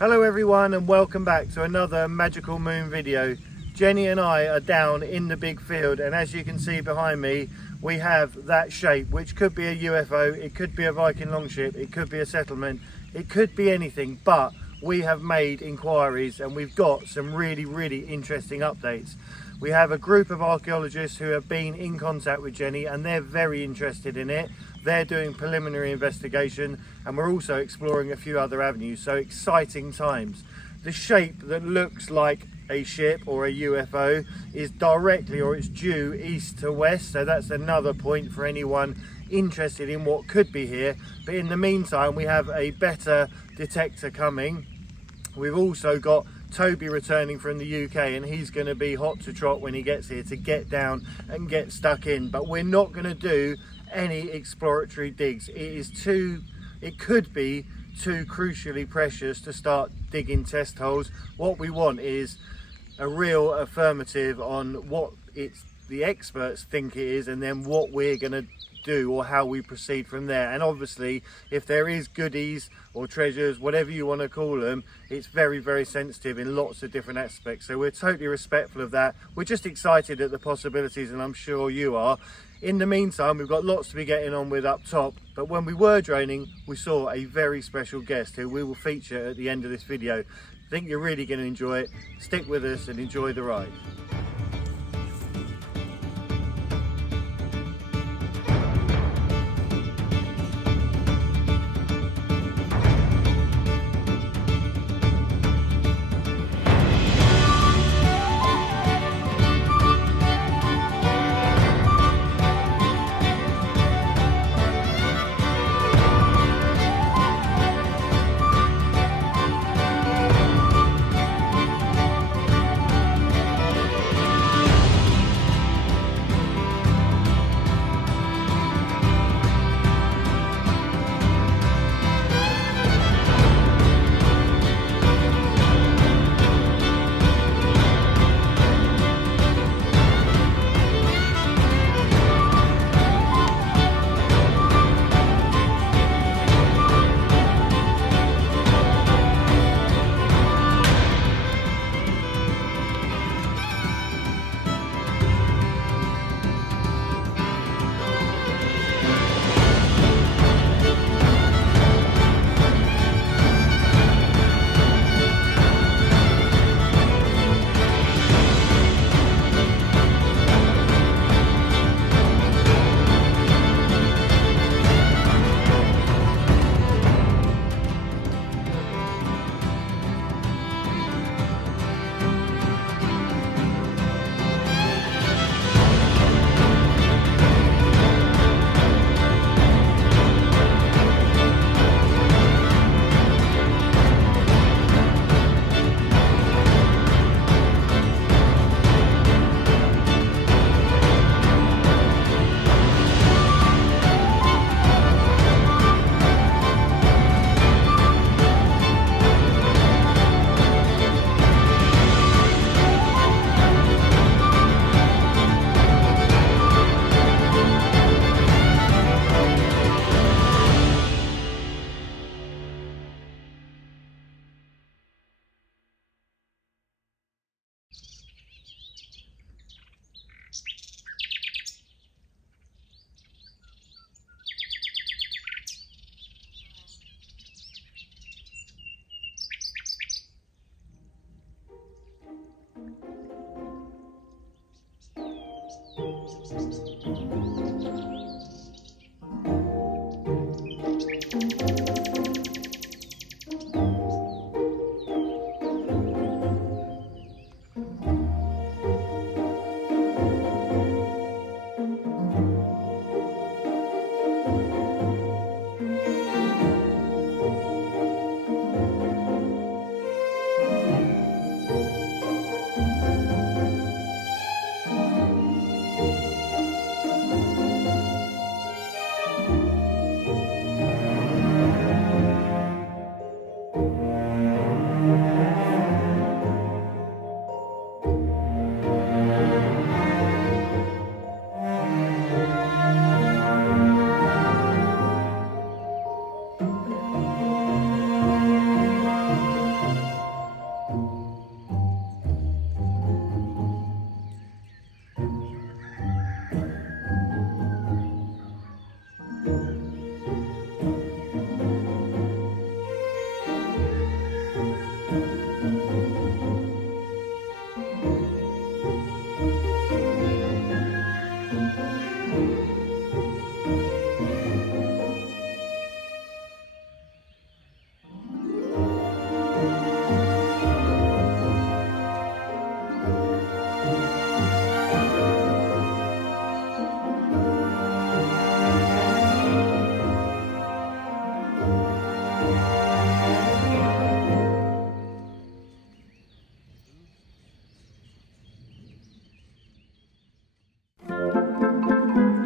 Hello everyone and welcome back to another Magical Moon video. Jenny and I are down in the big field, and as you can see behind me we have that shape, which could be a UFO, it could be a Viking longship, it could be a settlement, it could be anything, but we have made inquiries and we've got some really interesting updates. We have a group of archaeologists who have been in contact with Jenny and they're very interested in it. They're doing preliminary investigation and we're also exploring a few other avenues, so exciting times. The shape that looks like a ship or a UFO is directly, or it's due east to west, so that's another point for anyone interested in what could be here. But in the meantime we have a better detector coming. We've also got Toby returning from the UK and he's going to be hot to trot when he gets here to get down and get stuck in. But we're not going to do any exploratory digs. It could be too crucially precious to start digging test holes. What we want is a real affirmative on what the experts think it is, and then what we're going to do or how we proceed from there. And obviously if there is goodies or treasures, whatever you want to call them, it's very sensitive in lots of different aspects, so we're totally respectful of that. We're just excited at the possibilities, and I'm sure you are. In the meantime, we've got lots to be getting on with up top, but when we were droning we saw a very special guest who we will feature at the end of this video. I think you're really going to enjoy it. Stick with us and enjoy the ride.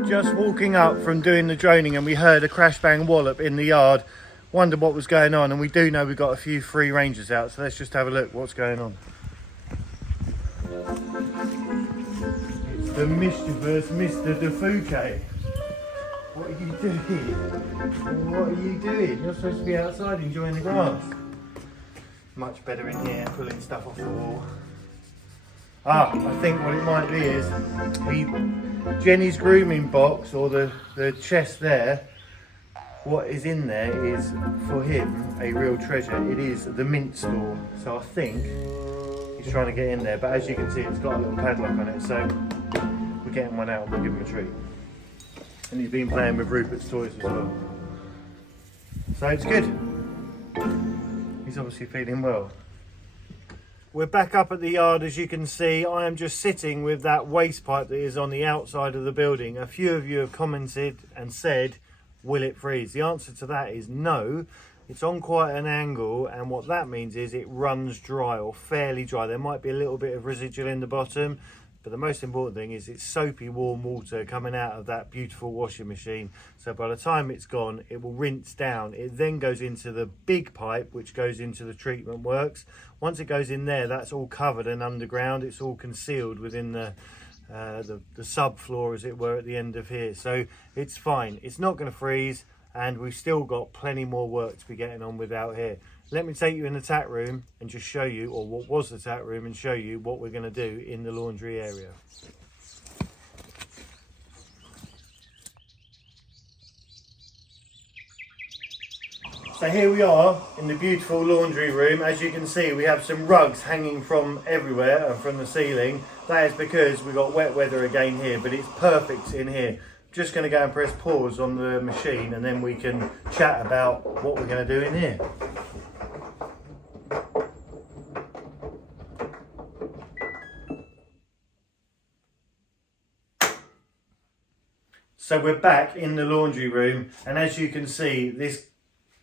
Just walking up from doing the droning and we heard a crash bang wallop in the yard. Wondered what was going on, and we do know we've got a few free rangers out, so let's just have a look what's going on. It's the mischievous Mr. Defouque. What are you doing? What are you doing? You're supposed to be outside enjoying the grass. Much better in here, pulling stuff off the wall. I think what it might be is Jenny's grooming box, or the chest there. What is in there is, for him, a real treasure. It is the mint store. So I think he's trying to get in there, but as you can see, it's got a little padlock on it. So we're getting one out and we'll give him a treat. And he's been playing with Rupert's toys as well. So it's good. He's obviously feeling well. We're back up at the yard. As you can see, I am just sitting with that waste pipe that is on the outside of the building. A few of you have commented and said, will it freeze? The answer to that is no. It's on quite an angle, and what that means is it runs dry, or fairly dry. There might be a little bit of residual in the bottom, but the most important thing is it's soapy warm water coming out of that beautiful washing machine. So by the time it's gone, it will rinse down. It then goes into the big pipe, which goes into the treatment works. Once it goes in there, that's all covered and underground. It's all concealed within the subfloor, as it were, at the end of here. So it's fine. It's not going to freeze, and we've still got plenty more work to be getting on with out here. Let me take you in the tack room and just show you, or what was the tack room, and show you what we're going to do in the laundry area. So here we are in the beautiful laundry room. As you can see, we have some rugs hanging from everywhere and from the ceiling. That is because we got wet weather again here, but it's perfect in here. Just going to go and press pause on the machine, and then we can chat about what we're going to do in here. So we're back in the laundry room, and as you can see, this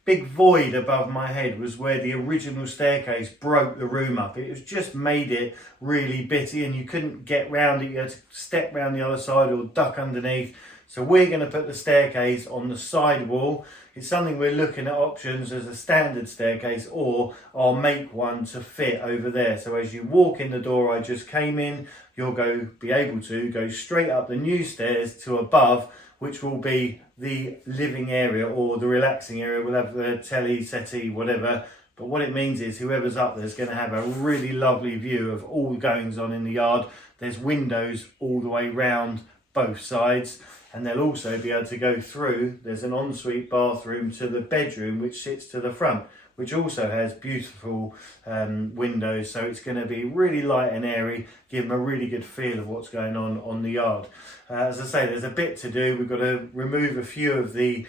big void above my head was where the original staircase broke the room up. It was just made it really bitty, and you couldn't get round it. You had to step round the other side or duck underneath. So we're going to put the staircase on the side wall. It's something we're looking at options as a standard staircase, or I'll make one to fit over there. So as you walk in the door I just came in, you'll be able to go straight up the new stairs to above, which will be the living area or the relaxing area. We'll have the telly, settee, whatever. But what it means is whoever's up there is going to have a really lovely view of all the goings on in the yard. There's windows all the way round both sides, and they'll also be able to go through. There's an ensuite bathroom to the bedroom, which sits to the front, which also has beautiful windows. So it's going to be really light and airy, give them a really good feel of what's going on the yard. As I say, there's a bit to do. We've got to remove a few of the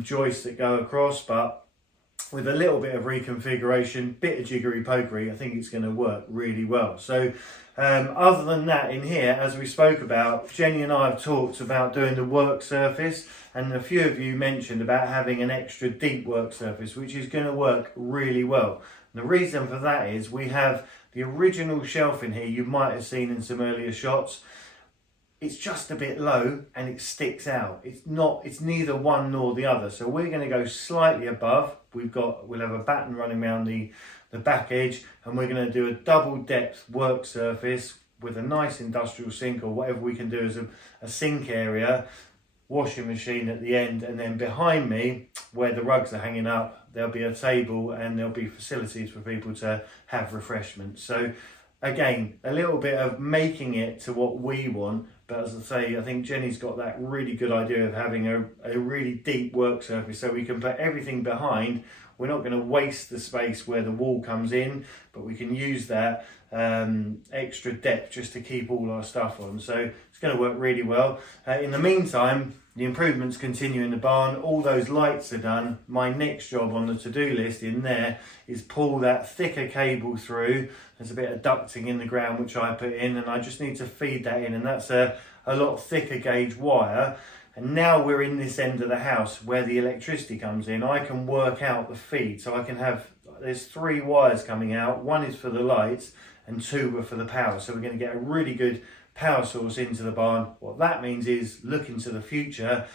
joists that go across, but with a little bit of reconfiguration, bit of jiggery pokery, I think it's going to work really well. So other than that, in here, as we spoke about, Jenny and I have talked about doing the work surface, and a few of you mentioned about having an extra deep work surface, which is going to work really well. And the reason for that is we have the original shelf in here, you might have seen in some earlier shots. It's just a bit low and it sticks out. It's neither one nor the other. So we're going to go slightly above. We'll have a batten running around the back edge, and we're going to do a double depth work surface with a nice industrial sink, or whatever we can do as a sink area, washing machine at the end, and then behind me, where the rugs are hanging up, there'll be a table and there'll be facilities for people to have refreshments. So again, a little bit of making it to what we want. But as I say, I think Jenny's got that really good idea of having a really deep work surface, so we can put everything behind. We're not going to waste the space where the wall comes in, but we can use that extra depth just to keep all our stuff on. So it's going to work really well. In the meantime, the improvements continue in the barn. All those lights are done. My next job on the to-do list in there is pull that thicker cable through. There's a bit of ducting in the ground which I put in, and I just need to feed that in, and that's a lot thicker gauge wire. And now we're in this end of the house where the electricity comes in. I can work out the feed, so I can have, there's 3 wires coming out. 1 is for the lights and 2 are for the power. So we're going to get a really good power source into the barn. What that means is look into the future.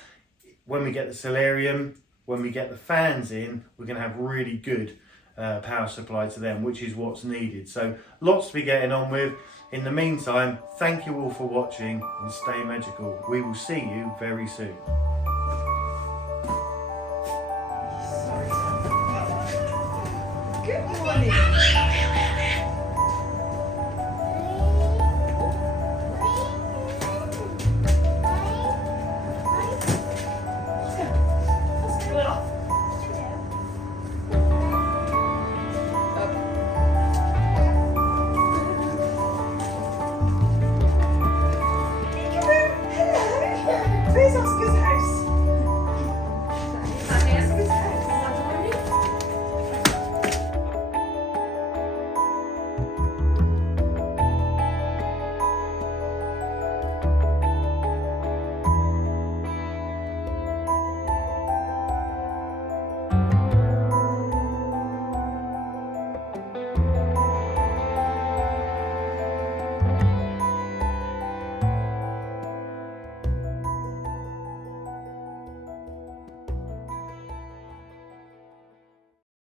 When we get the solarium, when we get the fans in, we're going to have really good power supply to them, which is what's needed. So lots to be getting on with. In the meantime, thank you all for watching and stay magical. We will see you very soon.